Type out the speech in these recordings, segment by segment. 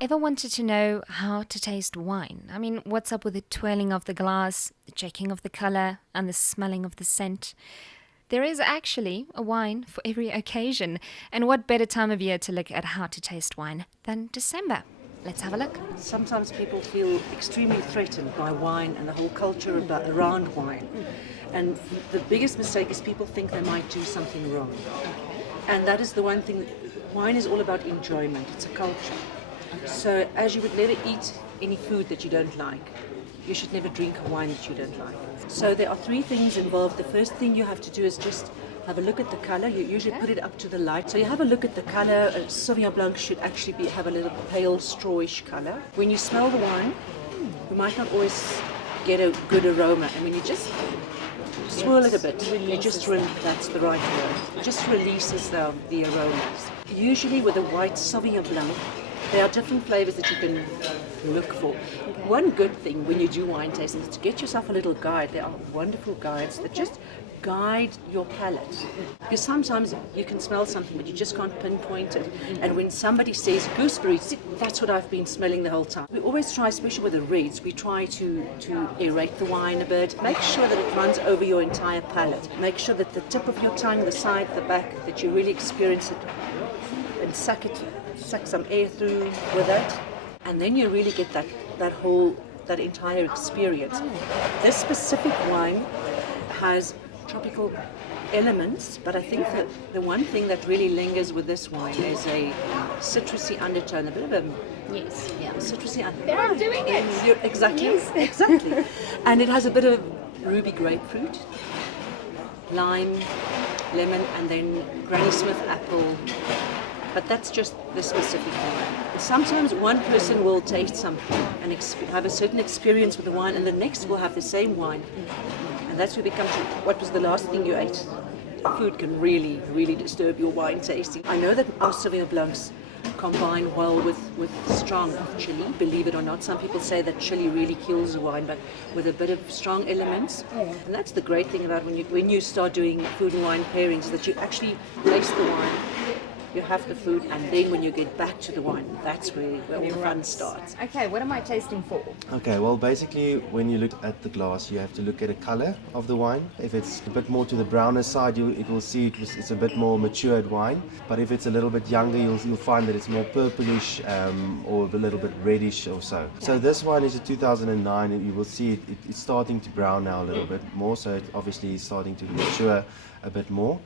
Ever wanted to know how to taste wine? I mean, what's up with the twirling of the glass, the checking of the color, and the smelling of the scent? There is actually a wine for every occasion. And what better time of year to look at how to taste wine than December? Let's have a look. Sometimes people feel extremely threatened by wine and the whole culture around wine. And the biggest mistake is people think they might do something wrong. And that is the one thing. Wine is all about enjoyment. It's a culture. So as you would never eat any food that you don't like, you should never drink a wine that you don't like. So there are three things involved. The first thing you have to do is just have a look at the color. You usually put it up to the light. So you have a look at the color. A Sauvignon Blanc should actually have a little pale strawish color. When you smell the wine, you might not always get a good aroma. And when you just swirl it a bit, that's the right word. It just releases the aromas. Usually with a white Sauvignon Blanc, there are different flavors that you can look for. One good thing when you do wine tasting is to get yourself a little guide. There are wonderful guides that just guide your palate. Because sometimes you can smell something but you just can't pinpoint it. And when somebody says gooseberry, that's what I've been smelling the whole time. We always try, especially with the reds, we try to aerate the wine a bit. Make sure that it runs over your entire palate. Make sure that the tip of your tongue, the side, the back, that you really experience it and suck some air through with it, and then you really get that entire experience. This specific wine has tropical elements, but I think that the one thing that really lingers with this wine is a citrusy undertone, a bit of a citrusy undertone. There, I'm doing it. Exactly, Yes. exactly. And it has a bit of ruby grapefruit, lime, lemon, and then Granny Smith apple. But that's just the specific wine. Sometimes one person will taste something and have a certain experience with the wine, and the next will have the same wine. And that's where we come to what was the last thing you ate. Food can really, really disturb your wine tasting. I know that our Sauvignon Blancs combine well with strong chili. Believe it or not, some people say that chili really kills the wine, but with a bit of strong elements. And that's the great thing about when you start doing food and wine pairings, that you actually taste the wine. You have the food, and then when you get back to the wine, that's where all the fun starts. Okay, what am I tasting for? Okay, well basically when you look at the glass, you have to look at the color of the wine. If it's a bit more to the browner side, it will see it's a bit more matured wine. But if it's a little bit younger, you'll find that it's more purplish or a little bit reddish or so. So this wine is a 2009, and you will see it's starting to brown now a little bit more. So it obviously is starting to mature a bit more.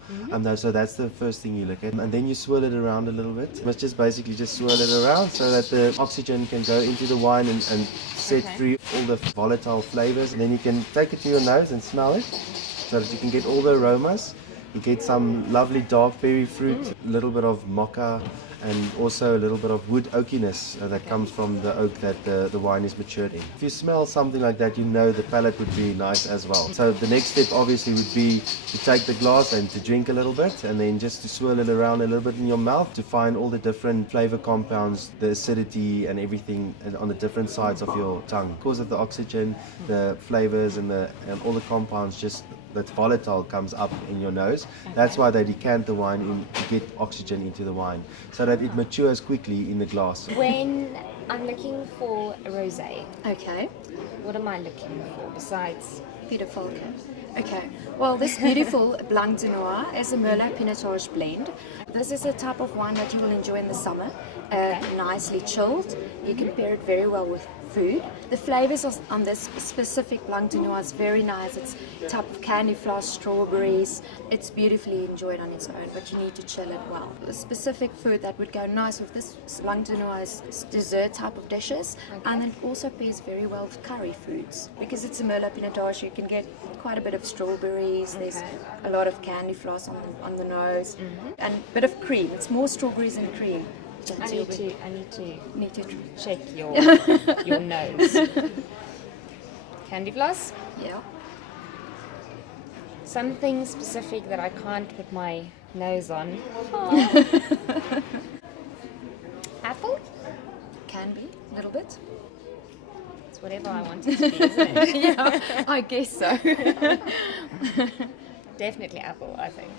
So that's the first thing you look at, and then you swirl it around a little bit. You must just basically just swirl it around so that the oxygen can go into the wine and set free all the volatile flavors. And then you can take it to your nose and smell it so that you can get all the aromas. You get some lovely dark berry fruit, a little bit of mocha, and also a little bit of wood oakiness that comes from the oak that the wine is matured in. If you smell something like that, you know the palate would be nice as well. So the next step obviously would be to take the glass and to drink a little bit, and then just to swirl it around a little bit in your mouth to find all the different flavor compounds, the acidity and everything on the different sides of your tongue. Because of the oxygen, the flavors and all the compounds that's volatile comes up in your nose. That's why they decant the wine to get oxygen into the wine, so that it matures quickly in the glass. When I'm looking for a rosé, Okay, what am I looking for besides? beautiful. Okay, well, this beautiful Blanc de Noir is a Merlot Pinotage blend. This is a type of wine that you will enjoy in the summer. Nicely chilled. You can pair it very well with food. The flavors on this specific Blanc de Noir is very nice. It's a type of candy floss, strawberries. It's beautifully enjoyed on its own, but you need to chill it well. The specific food that would go nice with this Blanc de Noir is dessert type of dishes, and it also pairs very well with curry foods. Because it's a Merlot Pinotage, you can get quite a bit of strawberries. There's a lot of candy floss on the nose, and a bit of cream. It's more strawberries and cream. I need to check your nose. Candy floss? Yeah. Something specific that I can't put my nose on. Apple? Can be a little bit. It's whatever I want it to be, isn't it? Yeah, I guess so. Definitely apple, I think.